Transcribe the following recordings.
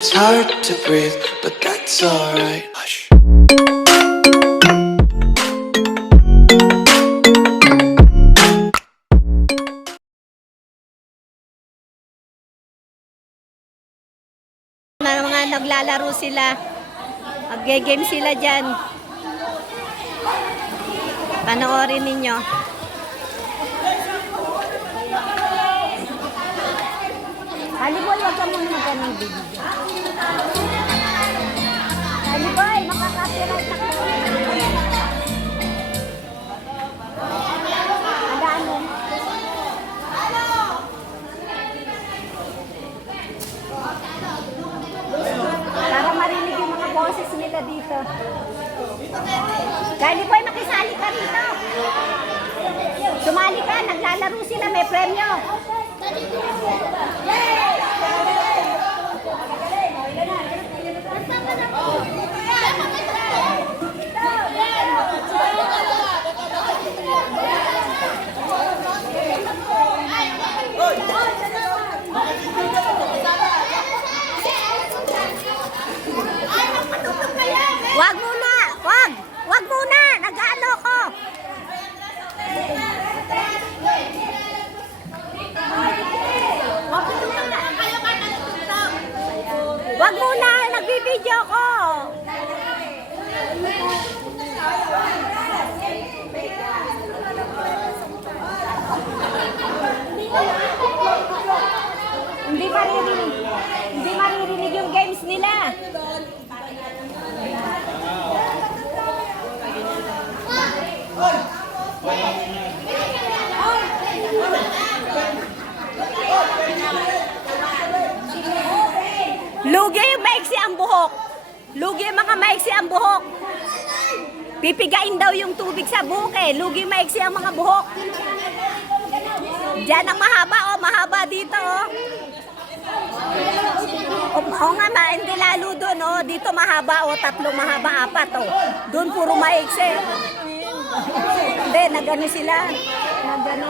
It's hard to breathe, but that's alright. Hush. Mga naglalaro sila. Mag-game sila dyan. Panoorin ninyo. Haliboy, wag ka muna magandang video. Haliboy, makaka-copyright ako. Ano? Para marinig yung mga boses nila dito. Haliboy, makisali ka rito. Sumali ka, naglalaro sila, may premyo. Wag muna, wag muna, nag-ano ko. Wag muna, nagbibideo ko. Hindi maririnig yung games nila. Lugi yung maiksi ang buhok. Lugi yung mga maiksi ang buhok. Pipigain daw yung tubig sa buhok eh. Lugi maiksi ang mga buhok. Diyan ang mahaba oh. Mahaba dito oh. Oo nga, hindi lalo doon oh. Dito mahaba oh. Tatlong mahaba, apat oh. Doon puro maiksi. Hindi, nagano sila. Nagano.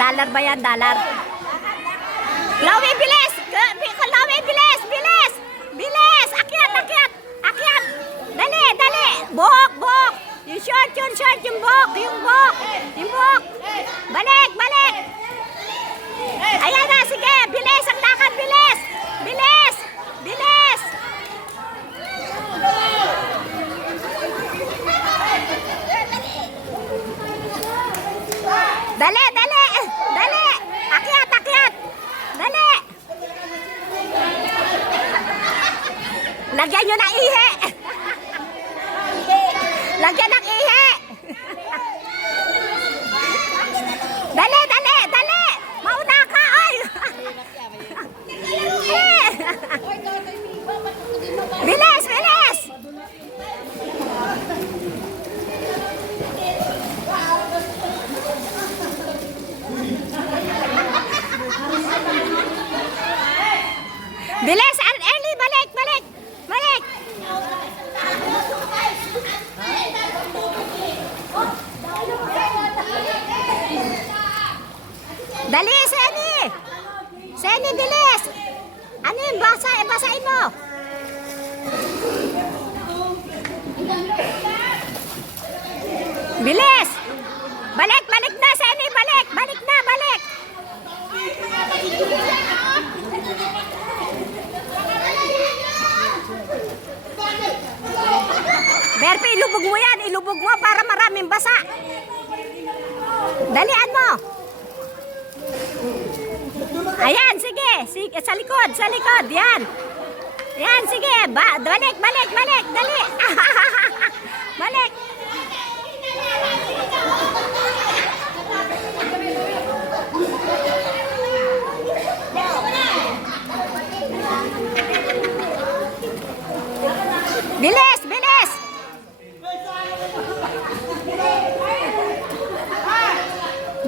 Dollar ba yan? Dollar? Chloe, bilis! Chloe, bilis! Bilis! Bilis! Akyat! Akyat! Akyat! Dali! Dali! Buhok! Buhok! Yung short! Yung short! Yung buhok! Yung buhok! Yung buhok! Balik! Balik! Lagyan nyo ng ihi. Lagyan ng ihi. Dali, dali, dali. Mauna ka, oy. Bilis, bilis. Bilis, Ellie, balik, balik. Balik. Dali, Seni. Seni, bilis. Ano yun? Basahin mo. Bilis. Balik, balik na, Seni. Balik, balik na, balik. Berpi, ilubog mo yan. Ilubog mo para maraming basa. Dalian mo. Ayan, sige. Sige, sa likod, sa likod. Yan. Yan, sige. Balik, balik, balik. Dali. Balik. Bilis, bilis.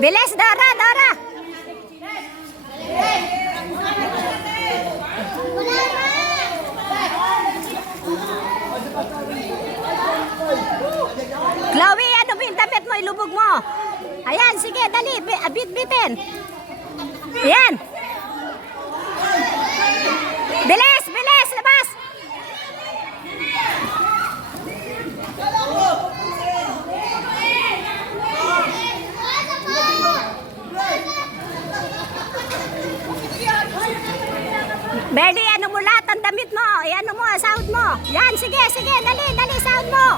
Bilis, Dora, Dora. Chloe, ano ba yung damit mo? Ilubog mo. Ayan, sige, dali. Bit-bitin. Ayan. Bilis, bilis, labas. Bernie, ano mo lahat ang damit mo? Ano mo, sahod mo. Yan, sige, sige, dali, dali, sahod mo.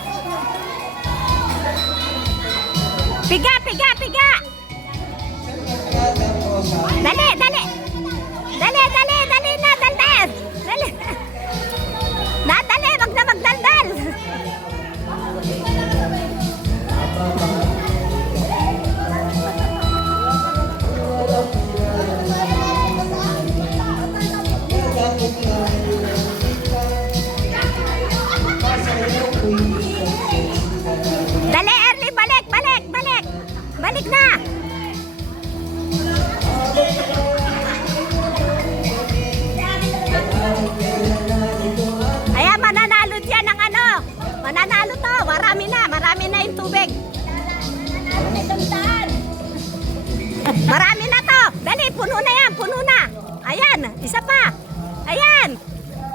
Piga, piga, piga. Dali, dali. Dali, dali, dali na, daldal. Dali. Dali, wag na magdaldal. Dali, Early, balik, balik, balik. Balik na. Ayan, mananalo dyan ng ano. Mananalo to. Marami na yung tubig. Marami na to. Dali, puno na yan, puno na. Ayan, isa pa. Ayan.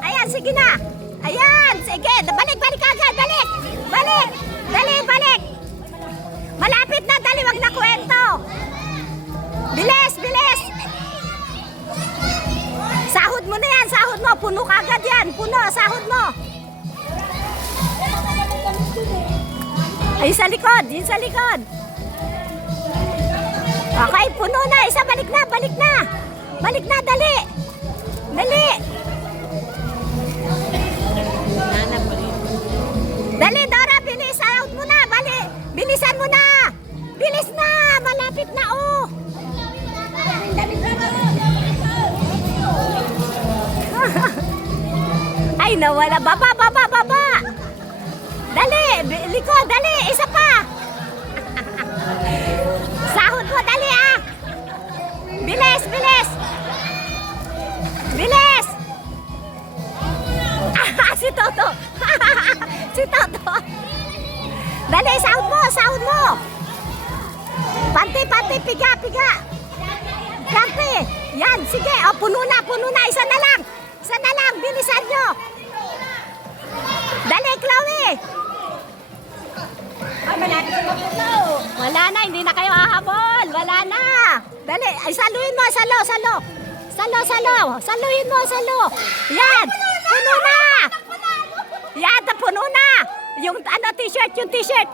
Ayan, sige na. Ayan, sige. Balik, balik agad, balik. Balik. Dali, balik. Malapit na, dali, wag na kwento. Bilis, bilis. Sahod mo na yan, sahod mo. Puno ka agad yan. Puno, sahod mo. Ay, sa likod, yun sa likod. Okay, puno na. Isa, balik na, balik na. Balik na, dali. Dali. Dali, Dora, bilis. Sahod mo na, bali. Bilisan mo na. Bilis na, malapit na, oh. Ay, nawala. Baba, baba, baba. Dali, likod, dali. Isa pa. Sahod mo, dali, ah. Bilis, bilis. Bilis. Si Toto. Si Toto. Dali, sahod mo, sahod mo. Panti, panti, piga, piga. Panti. Yan, sige. O, puno na, puno na. Isa na lang. Isa na lang. Bilisan nyo. Dali, Chloe. Wala na, hindi na kayo hahabol. Wala na. Dali, ay, saluhin mo, salo, salo. Salo, salo. Saluhin mo, salo. Yan. Puno na. Yan, puno na. Yung ano, t-shirt, yung t-shirt.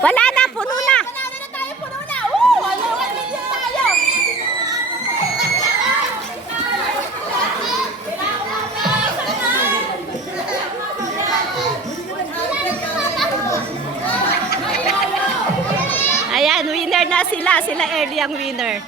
Wala na, puno na. Panalo na tayo, puno na. 1 million tayo. winner na sila. Sila early ang winner.